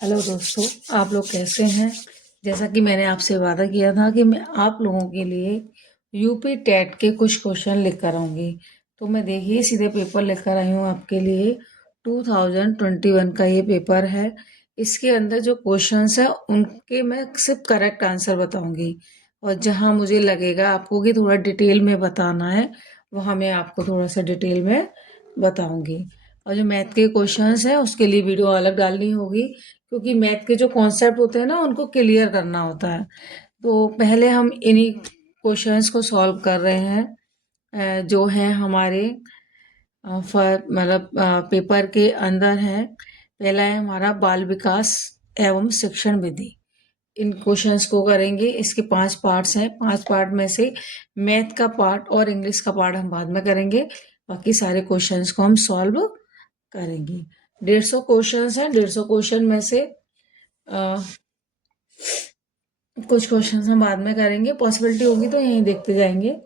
Hello दोस्तों, आप लोग कैसे हैं। जैसा कि मैंने आपसे वादा किया था कि मैं आप लोगों के लिए यूपी टेट के कुछ क्वेश्चन लिख कर आऊँगी। तो मैं देखिए सीधे पेपर लिख कर आई हूँ आपके लिए। 2021 का ये पेपर है। इसके अंदर जो क्वेश्चंस हैं उनके मैं सिर्फ करेक्ट आंसर बताऊँगी, और जहाँ मुझे लगेगा आपको कि थोड़ा डिटेल में बताना है, वहाँ मैं आपको थोड़ा सा डिटेल में बताऊँगी। और जो मैथ के क्वेश्चंस हैं उसके लिए वीडियो अलग डालनी होगी, क्योंकि मैथ के जो कॉन्सेप्ट होते हैं ना उनको क्लियर करना होता है। तो पहले हम इन्हीं क्वेश्चंस को सॉल्व कर रहे हैं, जो हैं हमारे पेपर के अंदर है। पहला है हमारा बाल विकास एवं शिक्षण विधि। इन क्वेश्चंस को करेंगे। इसके 5 पार्ट्स हैं। 5 पार्ट में से मैथ का पार्ट और इंग्लिश का पार्ट हम बाद में करेंगे। बाकी सारे क्वेश्चंस को हम सॉल्व करेंगे। 150 क्वेश्चंस हैं। 150 क्वेश्चन में से कुछ क्वेश्चंस हम बाद में करेंगे। पॉसिबिलिटी होगी तो यहीं देखते जाएंगे,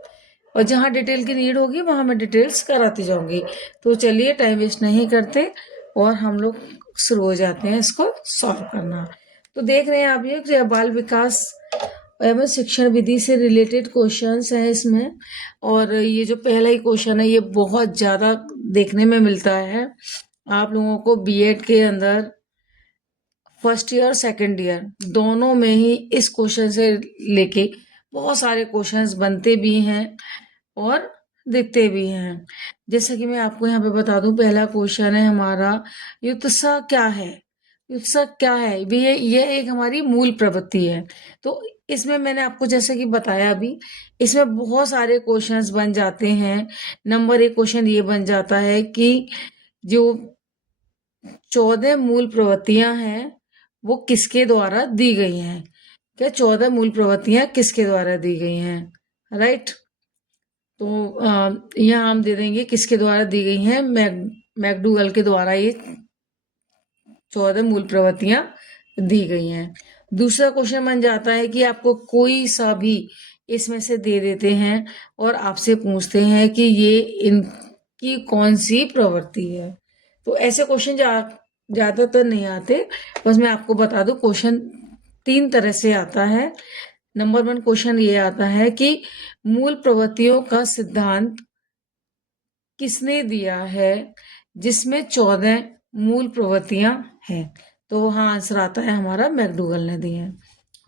और जहाँ डिटेल की नीड होगी वहाँ मैं डिटेल्स कराती जाऊंगी। तो चलिए टाइम वेस्ट नहीं करते और हम लोग शुरू हो जाते हैं इसको सॉल्व करना। तो देख रहे हैं आप ये बाल विकास एवं शिक्षण विधि से रिलेटेड क्वेश्चंस हैं इसमें। और ये जो पहला ही क्वेश्चन है ये बहुत ज़्यादा देखने में मिलता है आप लोगों को बीएड के अंदर। फर्स्ट ईयर सेकंड ईयर दोनों में ही इस क्वेश्चन से लेके बहुत सारे क्वेश्चंस बनते भी हैं और दिखते भी हैं। जैसा कि मैं आपको यहाँ पे बता दूं, पहला क्वेश्चन है हमारा, युत्सा क्या है। युत्सा क्या है, ये एक हमारी मूल प्रवृत्ति है। तो इसमें मैंने आपको जैसे कि बताया अभी, इसमें बहुत सारे क्वेश्चंस बन जाते हैं। नंबर 1 क्वेश्चन ये बन जाता है कि जो 14 मूल प्रवृत्तियां हैं वो किसके द्वारा दी गई हैं। क्या 14 मूल प्रवृत्तियां किसके द्वारा दी गई हैं, राइट। तो यहाँ हम दे देंगे किसके द्वारा दी गई हैं, मैकडूगल के द्वारा ये 14 मूल प्रवृत्तियां दी गई हैं। दूसरा क्वेश्चन बन जाता है कि आपको कोई सा भी इसमें से दे देते हैं और आपसे पूछते हैं कि ये इनकी कौन सी प्रवृत्ति है। तो ऐसे क्वेश्चन ज्यादातर नहीं आते। बस मैं आपको बता दूं, क्वेश्चन 3 तरह से आता है। नंबर 1 क्वेश्चन ये आता है कि मूल प्रवृत्तियों का सिद्धांत किसने दिया है जिसमें 14 मूल प्रवृत्तियां हैं। तो वहां आंसर आता है हमारा मैकडूगल ने दिए हैं।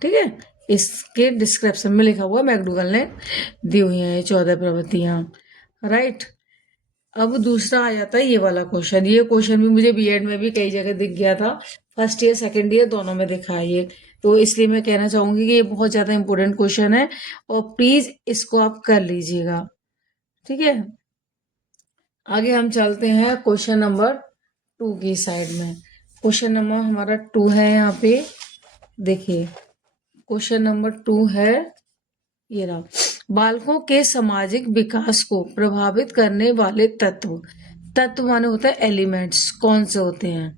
ठीक है, इसके डिस्क्रिप्शन में लिखा हुआ मैकडूगल ने दी हुई है ये 14 प्रवृत्तियां, राइट। अब दूसरा आ जाता है ये वाला क्वेश्चन। ये क्वेश्चन भी मुझे बीएड में भी कई जगह दिख गया था, फर्स्ट ईयर सेकंड ईयर दोनों में दिखा है ये। तो इसलिए मैं कहना चाहूंगी कि ये बहुत ज्यादा इंपॉर्टेंट क्वेश्चन है और प्लीज इसको आप कर लीजिएगा। ठीक है, आगे हम चलते हैं क्वेश्चन नंबर 2 की साइड में। क्वेश्चन नंबर हमारा 2 है यहाँ पे, देखिए क्वेश्चन नंबर 2 है ये रहा। बालकों के सामाजिक विकास को प्रभावित करने वाले तत्व, तत्व माने होता है एलिमेंट्स, कौन से होते हैं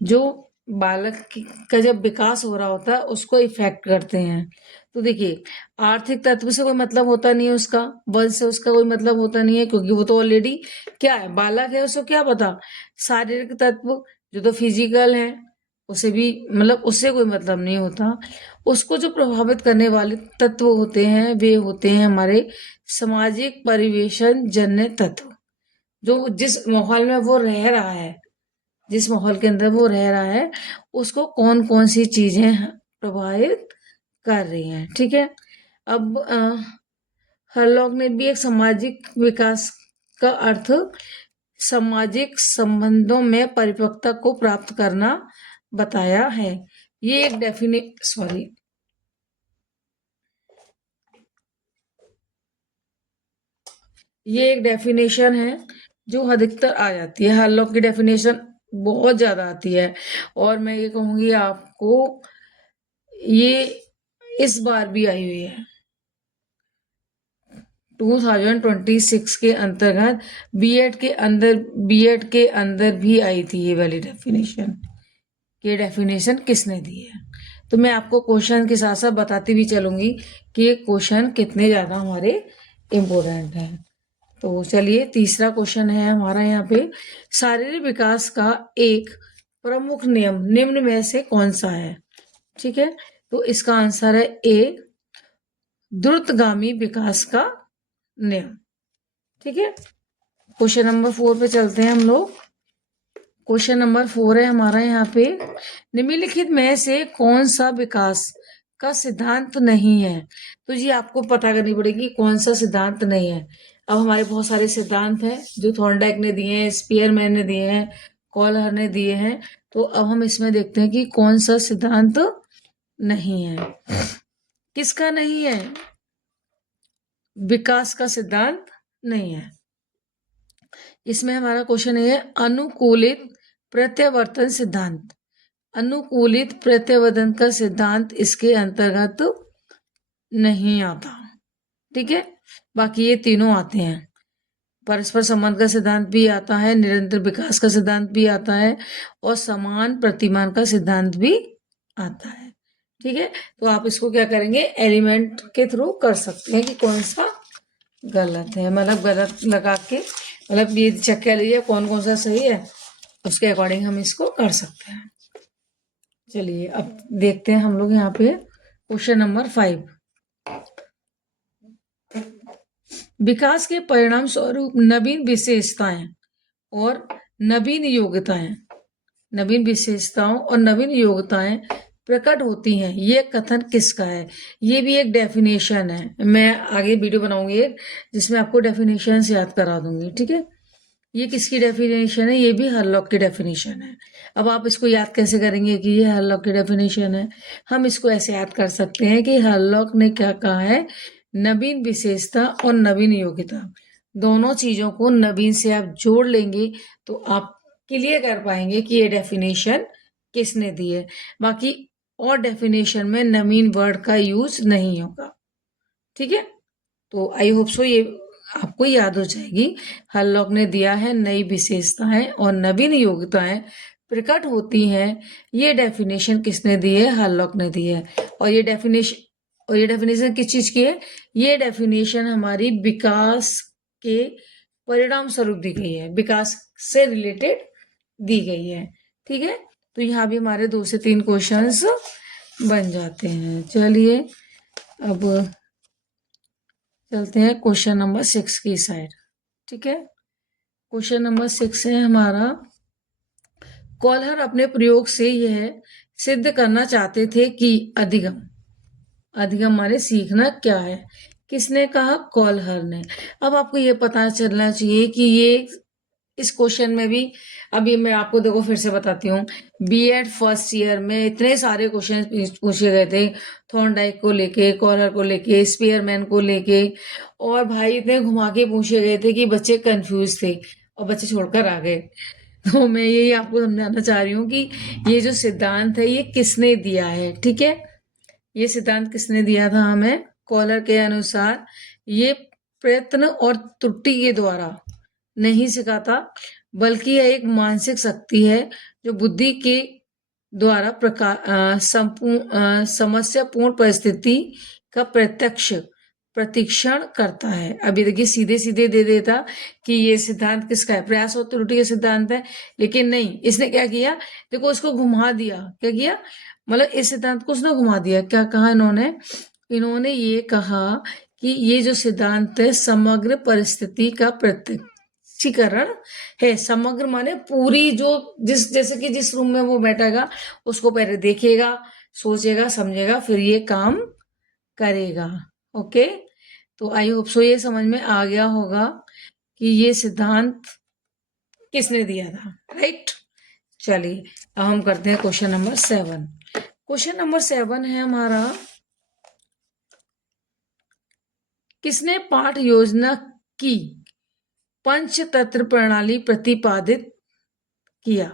जो का जब विकास हो रहा होता है उसको इफेक्ट करते हैं। तो देखिए, आर्थिक तत्व से कोई मतलब होता नहीं है उसका, वंश से उसका कोई मतलब होता नहीं है, क्योंकि वो तो ऑलरेडी क्या है, बालक है, उसको क्या पता। शारीरिक तत्व जो तो फिजिकल है, उसे भी मतलब उससे कोई मतलब नहीं होता। उसको जो प्रभावित करने वाले तत्व होते हैं वे होते हैं हमारे सामाजिक परिवेशन जन्य तत्व। जो जिस माहौल में वो रह रहा है, जिस माहौल के अंदर वो रह रहा है, उसको कौन कौन सी चीजें प्रभावित कर रही हैं। ठीक है, अब हरलॉक ने भी एक सामाजिक विकास का अर्थ सामाजिक संबंधों में परिपक्वता को प्राप्त करना बताया है। ये एक ये एक डेफिनेशन है जो अधिकतर आ जाती है। हरलॉक की डेफिनेशन बहुत ज्यादा आती है, और मैं ये कहूंगी आपको ये इस बार भी आई हुई है। 2026 के अंतर्गत बीएड के अंदर भी आई थी ये वाली डेफिनेशन। ये डेफिनेशन किसने दी है, तो मैं आपको क्वेश्चन के साथ साथ बताती भी चलूंगी कि ये क्वेश्चन कितने ज्यादा हमारे इम्पोर्टेंट हैं। तो चलिए, तीसरा क्वेश्चन है हमारा यहाँ पे, शारीरिक विकास का एक प्रमुख नियम निम्न में से कौन सा है? ठीक है, तो इसका आंसर है ए, द्रुतगामी विकास का नियम। ठीक है, क्वेश्चन नंबर 4 पे चलते हैं हम लोग। क्वेश्चन नंबर 4 है हमारा यहाँ पे, निम्नलिखित में से कौन सा विकास का सिद्धांत नहीं है? तो जी आपको पता करनी पड़ेगी कौन सा सिद्धांत नहीं है। अब हमारे बहुत सारे सिद्धांत हैं जो थॉर्नडाइक ने दिए हैं, स्पीयरमैन ने दिए हैं, कॉलहर ने दिए हैं। तो अब हम इसमें देखते हैं कि कौन सा सिद्धांत नहीं है। किसका नहीं है? विकास का सिद्धांत नहीं है। इसमें हमारा क्वेश्चन है अनुकूलित प्रत्यावर्तन सिद्धांत। अनुकूलित प्रत्यावर्तन का सिद्धांत इसके अंतर्गत नहीं आता। ठीक है, बाकी ये तीनों आते हैं। परस्पर संबंध का सिद्धांत भी आता है, निरंतर विकास का सिद्धांत भी आता है, और समान प्रतिमान का सिद्धांत भी आता है। ठीक है, तो आप इसको क्या करेंगे, एलिमेंट के थ्रू कर सकते हैं कि कौन सा गलत है, मतलब गलत लगा के, मतलब ये चेक कर लीजिए कौन कौन सा सही है, उसके अकॉर्डिंग हम इसको कर सकते हैं। चलिए अब देखते हैं हम लोग यहाँ पे क्वेश्चन नंबर 5। विकास के परिणाम स्वरूप नवीन विशेषताएं और नवीन योग्यताएं, नवीन विशेषताओं और नवीन योग्यताएं प्रकट होती हैं, ये कथन किसका है? ये भी एक डेफिनेशन है। मैं आगे वीडियो बनाऊंगी एक जिसमें आपको डेफिनेशन से याद करा दूंगी। ठीक है, ये किसकी डेफिनेशन है? ये भी हरलॉक की डेफिनेशन है। अब आप इसको याद कैसे करेंगे कि ये हरलॉक की डेफिनेशन है? हम इसको ऐसे याद कर सकते हैं कि हरलॉक ने क्या कहा है, नवीन विशेषता और नवीन योग्यता दोनों चीजों को नवीन से आप जोड़ लेंगे तो आप क्लियर कर पाएंगे कि ये डेफिनेशन किसने दी है। बाकी और डेफिनेशन में नवीन वर्ड का यूज नहीं होगा। ठीक है, तो आई होप सो ये आपको याद हो जाएगी। हरलॉक ने दिया है नई विशेषताएं और नवीन योग्यताएं प्रकट होती हैं, ये डेफिनेशन किसने दी है? हरलॉक ने दी है। और ये डेफिनेशन किस चीज की है? ये डेफिनेशन हमारी विकास के परिणाम स्वरूप दी गई है, विकास से रिलेटेड दी गई है। ठीक है, तो यहाँ भी हमारे 2 से 3 क्वेश्चंस बन जाते हैं। चलिए अब चलते हैं क्वेश्चन नंबर 6 की साइड। ठीक है, क्वेश्चन नंबर 6 है हमारा, कॉलहर अपने प्रयोग से यह सिद्ध करना चाहते थे कि अधिगम, अधिगम माने सीखना क्या है? किसने कहा? कॉलहर ने। अब आपको ये पता चलना चाहिए कि ये इस क्वेश्चन में भी, अभी मैं आपको देखो फिर से बताती हूँ, बीएड फर्स्ट ईयर में इतने सारे क्वेश्चन पूछे गए थे, थॉर्नडाइक को लेके, कॉलर को लेके, स्पीयरमैन को लेके, और भाई इतने घुमा के पूछे गए थे कि बच्चे कंफ्यूज थे और बच्चे छोड़कर आ गए। तो मैं यही आपको समझाना चाह रही हूँ कि ये जो सिद्धांत है ये किसने दिया है। ठीक है, ये सिद्धांत किसने दिया था हमें? कॉलर के अनुसार ये प्रयत्न और त्रुटि के द्वारा नहीं सिखाता, बल्कि यह एक मानसिक शक्ति है जो बुद्धि के द्वारा समस्या पूर्ण परिस्थिति का प्रत्यक्ष प्रतीक्षण करता है। अभी देखिए सीधे सीधे दे देता कि ये सिद्धांत किसका है, प्रयास और त्रुटि का सिद्धांत है, लेकिन नहीं, इसने क्या किया, देखो इसको घुमा दिया। क्या किया? मतलब इस सिद्धांत को उसने घुमा दिया। क्या कहा इन्होंने ये कहा कि ये जो सिद्धांत है समग्र परिस्थिति का प्रत्यक्षीकरण है। समग्र माने पूरी, जो जैसे कि जिस रूम में वो बैठेगा उसको पहले देखेगा, सोचेगा, समझेगा, फिर ये काम करेगा। ओके, तो आई होप सो ये समझ में आ गया होगा कि ये सिद्धांत किसने दिया था। राइट, चलिए अब हम करते हैं क्वेश्चन नंबर 7। क्वेश्चन नंबर 7 है हमारा, किसने पाठ योजना की पंच तत्व प्रणाली प्रतिपादित किया?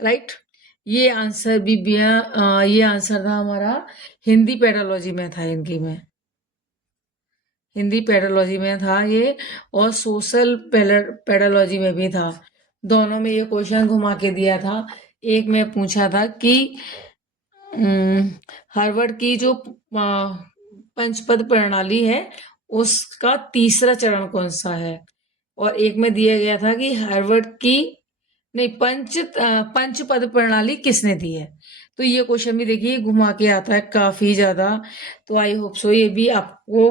राइट, ये आंसर भी ये आंसर था हमारा हिंदी पेडालॉजी में था, हिंदी पेडालॉजी में था ये, और सोशल पेडालॉजी में भी था। दोनों में ये क्वेश्चन घुमा के दिया था। एक में पूछा था कि हार्वर्ड की जो पंचपद प्रणाली है उसका तीसरा चरण कौन सा है, और एक में दिया गया था कि हार्वर्ड की नहीं, पंच पद प्रणाली किसने दी है? तो ये क्वेश्चन भी देखिए घुमा के आता है काफी ज्यादा। तो आई होप सो ये भी आपको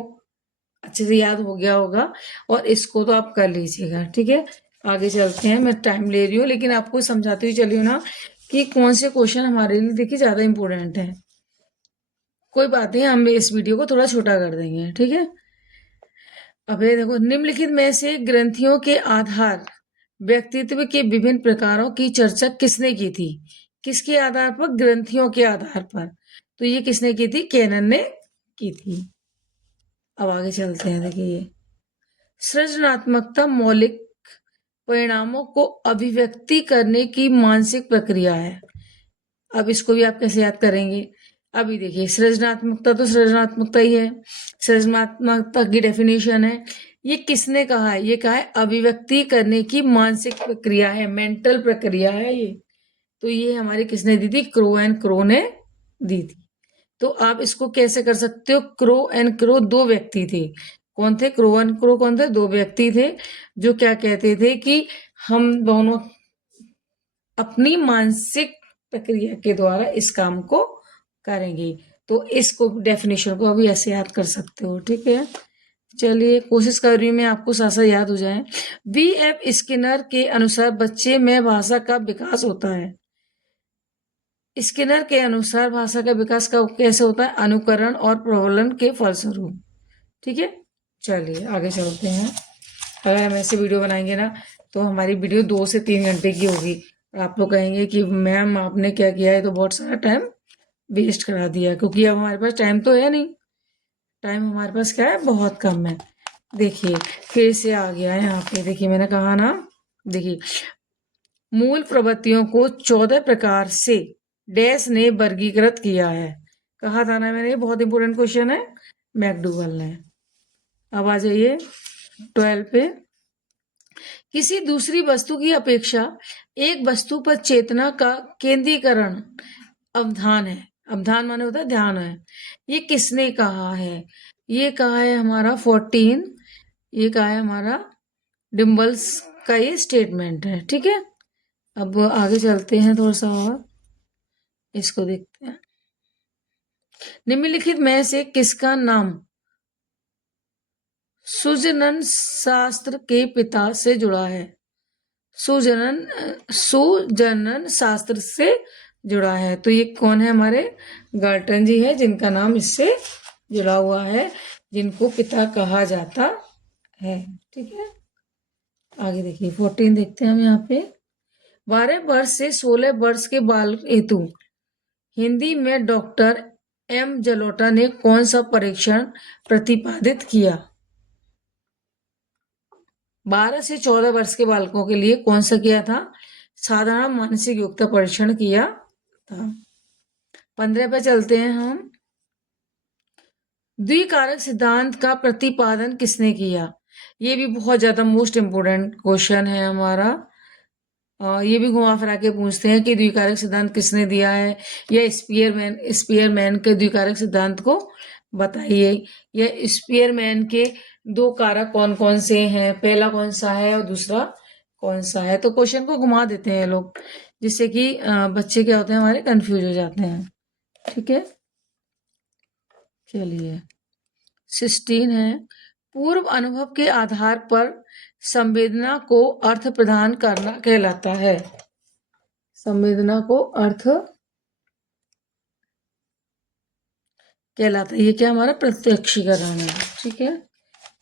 अच्छे से याद हो गया होगा और इसको तो आप कर लीजिएगा। ठीक है, आगे चलते हैं। मैं टाइम ले रही हूँ लेकिन आपको समझाती हुई चली हूँ ना कि कौन से क्वेश्चन हमारे लिए देखिए ज्यादा इंपॉर्टेंट है। कोई बात नहीं, हम इस वीडियो को थोड़ा छोटा कर देंगे। ठीक है, अब ये देखो, निम्नलिखित में से ग्रंथियों के आधार व्यक्तित्व के विभिन्न प्रकारों की चर्चा किसने की थी? किसके आधार पर? ग्रंथियों के आधार पर। तो ये किसने की थी? केनन ने की थी। अब आगे चलते हैं। देखिए, सृजनात्मकता मौलिक परिणामों को अभिव्यक्ति करने की मानसिक प्रक्रिया है। अब इसको भी आप कैसे याद करेंगे? अभी देखिए, सृजनात्मकता तो सृजनात्मकता ही है, सृजनात्मकता की डेफिनेशन है। ये किसने कहा है? ये कहा है अभिव्यक्ति करने की मानसिक प्रक्रिया है, मेंटल प्रक्रिया है ये। तो ये हमारी किसने दी थी? क्रो एंड क्रो ने दी थी। तो आप इसको कैसे कर सकते हो? क्रो एंड क्रो दो व्यक्ति थे। कौन थे? क्रो एंड क्रो कौन थे? दो व्यक्ति थे जो क्या कहते थे कि हम दोनों अपनी मानसिक प्रक्रिया के द्वारा इस काम को करेंगे। तो इसको डेफिनेशन को अभी ऐसे याद कर सकते हो। ठीक है, चलिए कोशिश कर रही हूँ मैं आपको साथ साथ याद हो जाए। बी एफ स्किनर के अनुसार बच्चे में भाषा का विकास होता है। स्किनर के अनुसार भाषा का विकास का कैसे होता है? अनुकरण और प्रबलन के फलस्वरूप। ठीक है, चलिए आगे चलते हैं। अगर हम ऐसे वीडियो बनाएंगे ना तो हमारी वीडियो 2 से 3 घंटे की होगी और आप लोग कहेंगे कि मैम आपने क्या किया है, तो बहुत सारा टाइम वेस्ट करा दिया। क्योंकि अब हमारे पास टाइम तो है नहीं, टाइम हमारे पास क्या है? बहुत कम है। देखिए फिर से आ गया है यहाँ पे। देखिए मैंने कहा ना, देखिए मूल प्रवृत्तियों को 14 प्रकार से डैश ने वर्गीकृत किया है। कहा था ना मैंने, ये बहुत इंपॉर्टेंट क्वेश्चन है, मैकडूगल ने। अब आ जाइए 12 पे। किसी दूसरी वस्तु की अपेक्षा एक वस्तु पर चेतना का केंद्रीकरण अवधान है। अवधान माने होता है ध्यान है। ये किसने कहा है? ये कहा है हमारा 14, ये कहा है हमारा डिम्बल्स का ये स्टेटमेंट है। ठीक है, अब आगे चलते हैं थोड़ा सा और इसको देखते हैं। निम्नलिखित में से किसका नाम सुजनन शास्त्र के पिता से जुड़ा है? सुजनन शास्त्र से जुड़ा है। तो ये कौन है? हमारे गार्टन जी है, जिनका नाम इससे जुड़ा हुआ है, जिनको पिता कहा जाता है। ठीक है, आगे देखिए 14 देखते हैं हम यहाँ पे। 12 वर्ष से 16 वर्ष के बाल हेतु हिंदी में डॉक्टर एम जलोटा ने कौन सा परीक्षण प्रतिपादित किया? 12 से 14 वर्ष के बालकों के लिए कौन सा किया था? साधारण मानसिक योग्यता परीक्षण किया था। 15 पे चलते हैं हम। द्विकारक सिद्धांत का प्रतिपादन किसने किया? ये भी बहुत ज्यादा मोस्ट इंपोर्टेंट क्वेश्चन है हमारा। ये भी घुमा फिरा के पूछते हैं कि द्विकारक सिद्धांत किसने दिया है, या स्पीयरमैन के द्विकारक सिद्धांत को बताइए। या स्पीयरमैन के दो कारक कौन कौन से हैं, पहला कौन सा है और दूसरा कौन सा है। तो क्वेश्चन को घुमा देते हैं लोग, जिससे कि बच्चे क्या होते हैं हमारे, कंफ्यूज हो जाते हैं। ठीक है, चलिए 16 है। पूर्व अनुभव के आधार पर संवेदना को अर्थ प्रदान करना कहलाता है। संवेदना को अर्थ कहलाता है। ये क्या हमारा प्रत्यक्षीकरण है। ठीक है,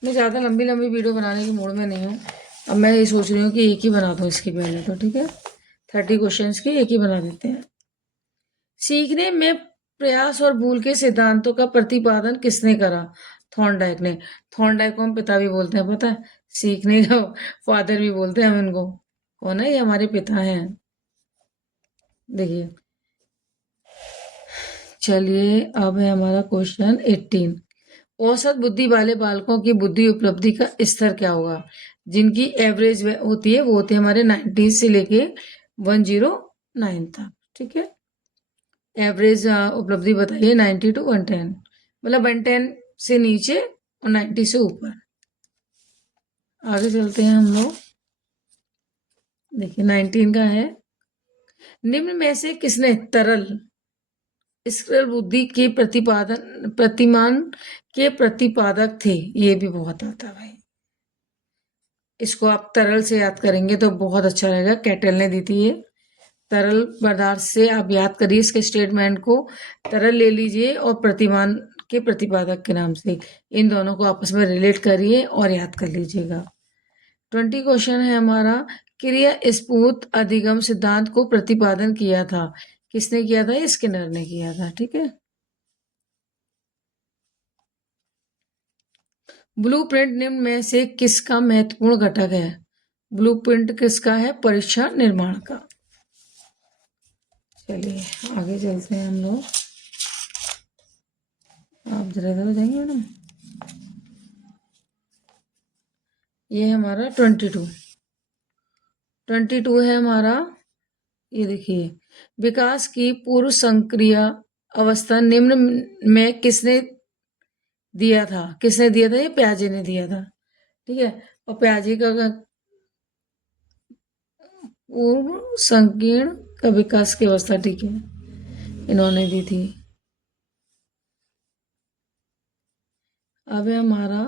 मैं ज्यादा लंबी लंबी वीडियो बनाने के मूड में नहीं हूँ। अब मैं ये सोच रही हूँ कि एक ही बना दूँ इसके पहले तो। ठीक है, 30 क्वेश्चंस की एक ही बना देते हैं। सीखने में प्रयास और भूल के सिद्धांतों का प्रतिपादन किसने करा? थॉर्नडाइक ने। थॉर्नडाइक को हम पिता भी बोलते हैं, पता है, सीखने का फादर भी बोलते हैं हम इनको। कौन है? ये हमारे पिता हैं। देखिए चलिए, अब है हमारा क्वेश्चन 18। औसत बुद्धि वाले बालकों की बुद्धि उपलब्धि का स्तर क्या होगा? जिनकी एवरेज होती है वो होते हैं हमारे 90 से लेके 109 तक। ठीक है, एवरेज उपलब्धि बताइए 90 to 110, मतलब 110 से नीचे और 90 से ऊपर। आगे चलते हैं हम लोग। देखिए 19 का है, निम्न में से किसने तरल स्क्रियल बुद्धि के प्रतिमान के प्रतिपादक थे? ये भी बहुत आता है भाई, इसको आप तरल से याद करेंगे तो बहुत अच्छा रहेगा। कैटल ने दी थी ये, तरल पदार्थ से आप याद करिए इसके स्टेटमेंट को, तरल ले लीजिए और प्रतिमान के प्रतिपादक के नाम से इन दोनों को आपस में रिलेट करिए और याद कर लीजिएगा। 20 क्वेश्चन है हमारा, क्रिया स्पूत अधिगम सिद्धांत को प्रतिपादन किया था, किसने किया था? स्किनर ने किया था। ठीक है, ब्लूप्रिंट निम्न में से किसका महत्वपूर्ण घटक है? ब्लूप्रिंट किसका है? परीक्षण निर्माण का। चलिए आगे चलते हैं हम लोग, आप जरा इधर हो जाएंगे मैडम। ये है हमारा 22 है हमारा, ये देखिए, विकास की पूर्व संक्रिया अवस्था निम्न में किसने दिया था? किसने दिया था? ये प्याजे ने दिया था। ठीक है, और प्याजे का पूर्व संकीर्ण का विकास की अवस्था, ठीक है, इन्होंने दी थी। अब है हमारा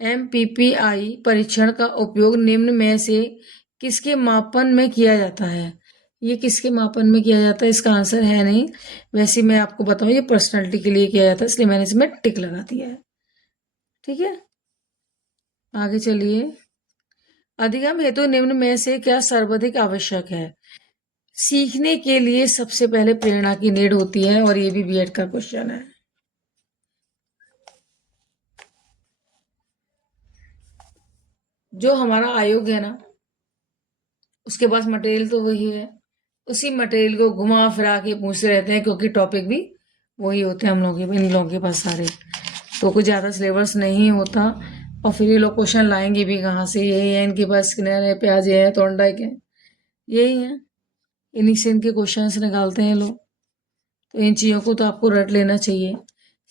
एमपीपीआई परीक्षण का उपयोग निम्न में से किसके मापन में किया जाता है? ये किसके मापन में किया जाता है? इसका आंसर है नहीं, वैसे मैं आपको बताऊं ये पर्सनालिटी के लिए किया जाता है, इसलिए मैंने इसमें टिक लगा दिया है। ठीक है, आगे चलिए, अधिगम हेतु निम्न में से क्या सर्वाधिक आवश्यक है? सीखने के लिए सबसे पहले प्रेरणा की नीड होती है, और ये भी बीएड का क्वेश्चन है। जो हमारा आयोग है ना, उसके पास मटेरियल तो वही है, उसी मटेरियल को घुमा फिरा के पूछते रहते हैं, क्योंकि टॉपिक भी वही होते हैं हम लोग के, इन लोगों के पास सारे, तो कुछ ज़्यादा सिलेबस नहीं होता। और फिर ये लोग क्वेश्चन लाएंगे भी कहाँ से? यही है इनके पास, स्किनर है, प्याजे है, थॉर्नडाइक है, यही है, इन्हीं से इनके क्वेश्चन निकालते हैं लोग। तो इन चीज़ों को तो आपको रट लेना चाहिए।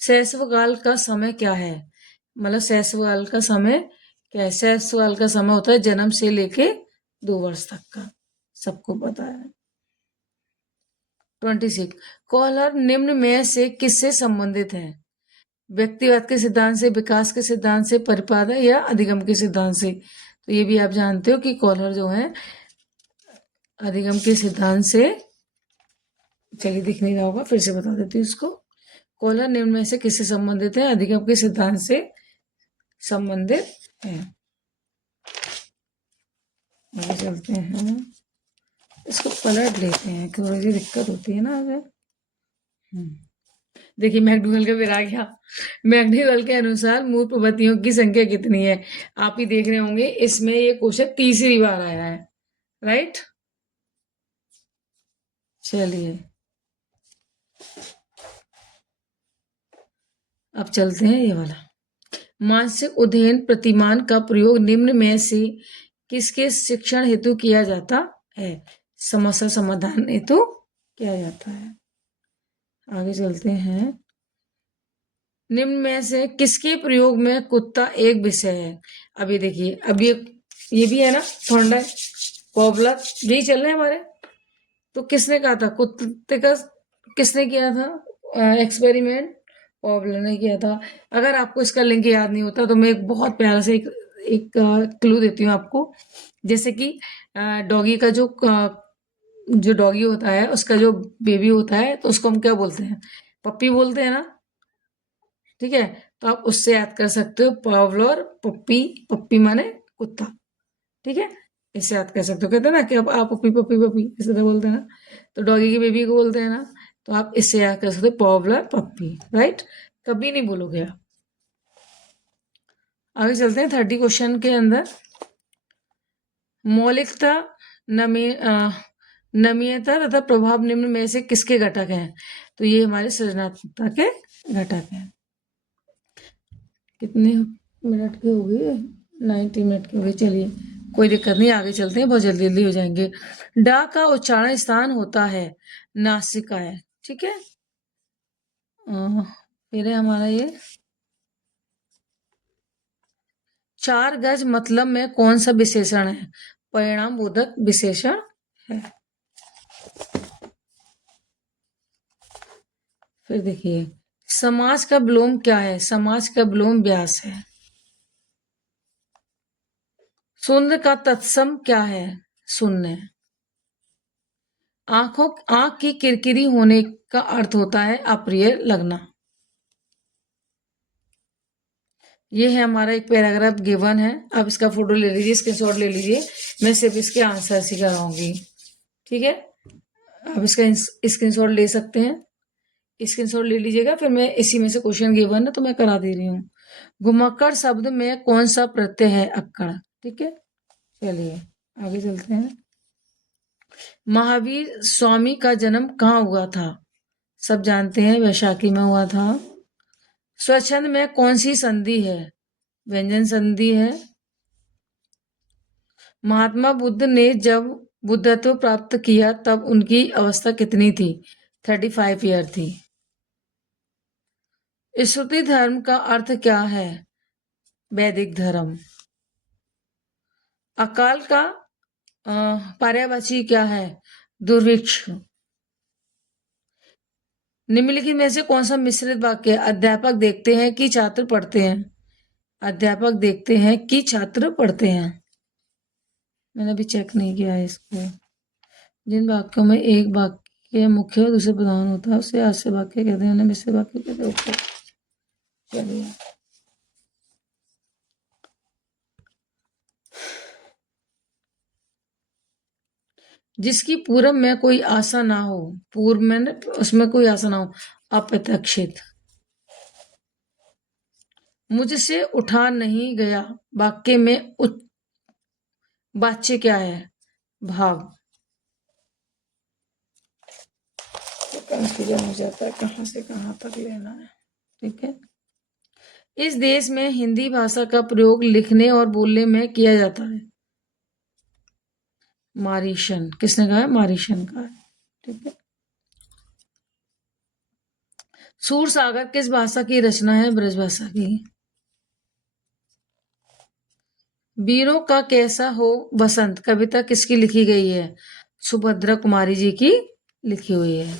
शैशवकाल का समय क्या है? मतलब शैशवकाल का समय क्या है? शैशवकाल का समय होता है जन्म से लेके 2 वर्ष तक का, सबको पता है। 26, कॉलर निम्न में से किससे संबंधित है? व्यक्तिवाद के सिद्धांत से, विकास के सिद्धांत से, परिपादन या अधिगम के सिद्धांत से? तो ये भी आप जानते हो कि कॉलर जो है अधिगम के सिद्धांत से, चलिए दिख नहीं रहा होगा, फिर से बता देती हूँ इसको। कॉलर निम्न में से किससे संबंधित है? अधिगम के सिद्धांत से संबंधित है। आगे चलते हैं, इसको पलट लेते हैं, थोड़ी सी दिक्कत होती है ना अगर। देखिए मैकडोनल का फिर आ गया, मैकडोनल के अनुसार मूल प्रवृत्तियों की संख्या कितनी है? आप ही देख रहे होंगे, इसमें ये क्वेश्चन तीसरी बार आया है, राइट। चलिए अब चलते हैं ये वाला, मानसिक उद्ययन प्रतिमान का प्रयोग निम्न में से किसके शिक्षण हेतु किया जाता है? समस्या समाधान हेतु किया जाता है। आगे चलते हैं, निम्न में से किसके प्रयोग में कुत्ता एक विषय है? अभी देखिए, अब ये भी है ना, थोड़ा पॉपुलर यही चल रहे हैं हमारे। तो किसने कहा था कुत्ते का, किसने किया था एक्सपेरिमेंट? पॉपुलर ने किया था। अगर आपको इसका लिंक याद नहीं होता तो मैं एक बहुत प्यारा से एक क्लू देती हूँ आपको। जैसे कि डॉगी का जो डॉगी होता है, उसका जो बेबी होता है, तो उसको हम क्या बोलते हैं? पप्पी बोलते हैं ना। ठीक है, तो आप उससे याद कर सकते हो, पावलोर पप्पी, पप्पी माने कुत्ता। ठीक है, इससे याद कर सकते हो। कहते हैं ना कि अब आप पप्पी पप्पी पप्पी इस तरह बोलते हैं ना, तो डॉगी की बेबी को बोलते हैं ना, तो आप इससे याद कर सकते हो, पावलोर पप्पी, राइट। कभी नहीं भूलोगे आप। आगे चलते हैं 30 क्वेश्चन के अंदर, मौलिकता, नमीयता तथा प्रभाव निम्न में से किसके घटक हैं? तो ये हमारे सृजनात्मकता के घटक हैं। कितने मिनट के हो गए? 90 मिनट के हो गए। चलिए कोई दिक्कत नहीं, आगे चलते हैं, बहुत जल्दी जल्दी हो जाएंगे। डा का उच्चारण स्थान होता है नासिका है। ठीक है, फिर है हमारा ये 4 गज मतलब में कौन सा विशेषण है? परिणाम बोधक विशेषण है। फिर देखिए, समाज का विलोम क्या है? समाज का विलोम व्यास है। शून्य का तत्सम क्या है? शून्य। आंख की किरकिरी होने का अर्थ होता है अप्रिय लगना। ये है हमारा एक पैराग्राफ गिवन है। अब इसका फोटो ले लीजिए, स्क्रीनशॉट ले लीजिए। मैं सिर्फ इसके आंसर ही कराऊंगी, ठीक है। आप इसका स्क्रीनशॉट ले सकते हैं, स्क्रीनशॉट ले लीजिएगा। फिर मैं इसी में से क्वेश्चन गिवन है तो मैं करा दे रही हूँ। घुमक्कड़ शब्द में कौन सा प्रत्यय है? अक्कड़, ठीक है। चलिए आगे चलते हैं। महावीर स्वामी का जन्म कहाँ हुआ था? सब जानते हैं, वैशाखी में हुआ था। स्वच्छंद में कौन सी संधि है? व्यंजन संधि है। महात्मा बुद्ध ने जब बुद्धत्व प्राप्त किया तब उनकी अवस्था कितनी थी? 35 ईयर थी। श्रुति धर्म का अर्थ क्या है? वैदिक धर्म। अकाल का पर्यायवाची क्या है? दुर्भिक्ष। निम्नलिखित में से कौन सा मिश्रित वाक्य है? अध्यापक देखते हैं कि छात्र पढ़ते हैं। अध्यापक देखते हैं कि छात्र पढ़ते हैं। मैंने अभी चेक नहीं किया है इसको। जिन वाक्यों में एक वाक्य मुख्य और दूसरे प्रधान होता है उसे आश्रय वाक्य कहते हैं, उन्हें मिश्रित वाक्य कहते हैं। ओके, चलिए। जिसकी पूर्व में कोई आशा ना हो, पूर्व में उसमें कोई आशा ना हो, अप्रत्याशित। मुझसे उठा नहीं गया वाक्य में वाच्य क्या है? भाव। तो कंफ्यूजन हो जाता है कहाँ से कहाँ तक लेना है, ठीक है। इस देश में हिंदी भाषा का प्रयोग लिखने और बोलने में किया जाता है। मारीशन, किसने कहा है? मारीशन का है, ठीक है। सूर सागर किस भाषा की रचना है? ब्रज भाषा की। वीरों का कैसा हो बसंत कविता किसकी लिखी गई है? सुभद्रा कुमारी जी की लिखी हुई है।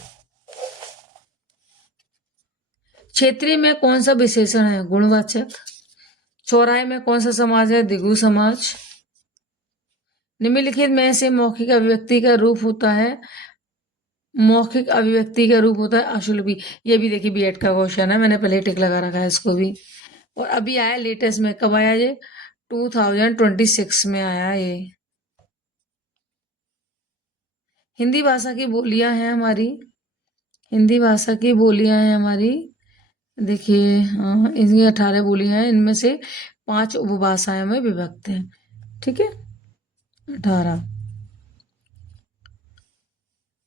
क्षेत्रीय में कौन सा विशेषण है? गुणवाचक। चौराहे में कौन सा समाज है? द्विगु समाज। निम्नलिखित में से मौखिक अभिव्यक्ति का रूप होता है, मौखिक अभिव्यक्ति का रूप होता है अशुल्बी। ये भी देखिए बीएड का क्वेश्चन है, मैंने पहले टिक लगा रखा है इसको भी। और अभी आया लेटेस्ट में, कब आया ये? 2026 में आया ये। हिंदी भाषा की बोलियां हैं हमारी, हिंदी भाषा की बोलियां हैं हमारी। देखिए इनकी 18 बोलियां हैं, इनमें से 5 उपभाषाएं में विभक्त हैं, ठीक है। 18।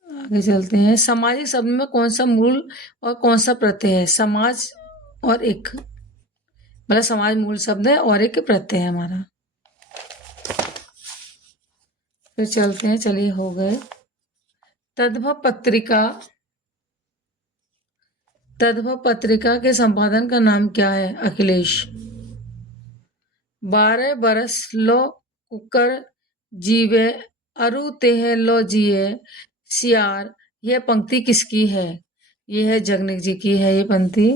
आगे चलते हैं। सामाजिक शब्द में कौन सा मूल और कौन सा प्रत्यय है? समाज और एक, मतलब समाज मूल शब्द है और एक प्रत्यय है हमारा। फिर चलते हैं, चलिए हो गए। तद्भव पत्रिका के संपादन का नाम क्या है? अखिलेश। 12 बरस लो कुकर जीवे अरु तेह लो जिए सियार। यह पंक्ति किसकी है? यह है जगनिक जी की है ये पंक्ति।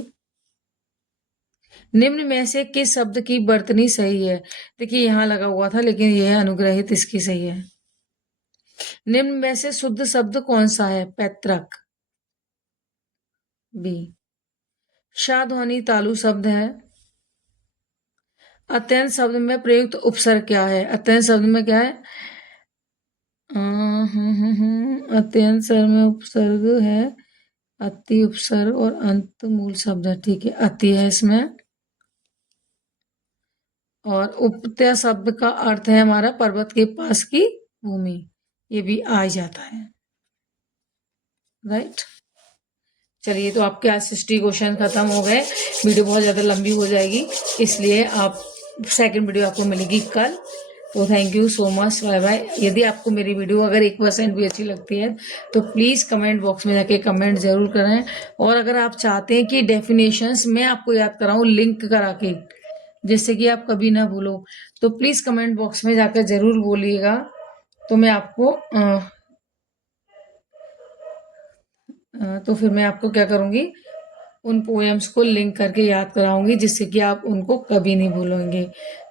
निम्न में से किस शब्द की वर्तनी सही है? देखिए यहां लगा हुआ था लेकिन यह अनुग्रहित इसकी सही है। निम्न में से शुद्ध शब्द कौन सा है? पैतृक। बी। शाध्वनि तालु शब्द है। अत्यंत शब्द में प्रयुक्त उपसर्ग क्या है? अत्यंत शब्द में क्या है? अत्यंत शब्द में उपसर्ग है अति उपसर्ग और अंत मूल शब्द है, ठीक है। अति है इसमें। और उपत्य शब्द का अर्थ है हमारा पर्वत के पास की भूमि, ये भी आ जाता है, राइट। चलिए तो आपके आज 60 क्वेश्चन खत्म हो गए। वीडियो बहुत ज़्यादा लंबी हो जाएगी, इसलिए आप सेकंड वीडियो आपको मिलेगी कल। तो thank you so much, bye bye. यदि आपको मेरी वीडियो अगर 1% भी अच्छी लगती है तो प्लीज़ कमेंट बॉक्स में जाके कमेंट जरूर करें। और अगर आप चाहते हैं कि डेफिनेशंस मैं आपको याद कराऊं लिंक करा के, जिससे कि आप कभी ना भूलो। तो प्लीज कमेंट बॉक्स में जाकर जरूर बोलिएगा। तो मैं आपको तो फिर मैं आपको क्या करूंगी, उन पोएम्स को लिंक करके याद कराऊंगी, जिससे कि आप उनको कभी नहीं भूलोगे।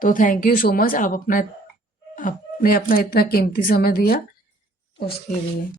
तो थैंक यू सो मच, आपने अपना इतना कीमती समय दिया उसके लिए।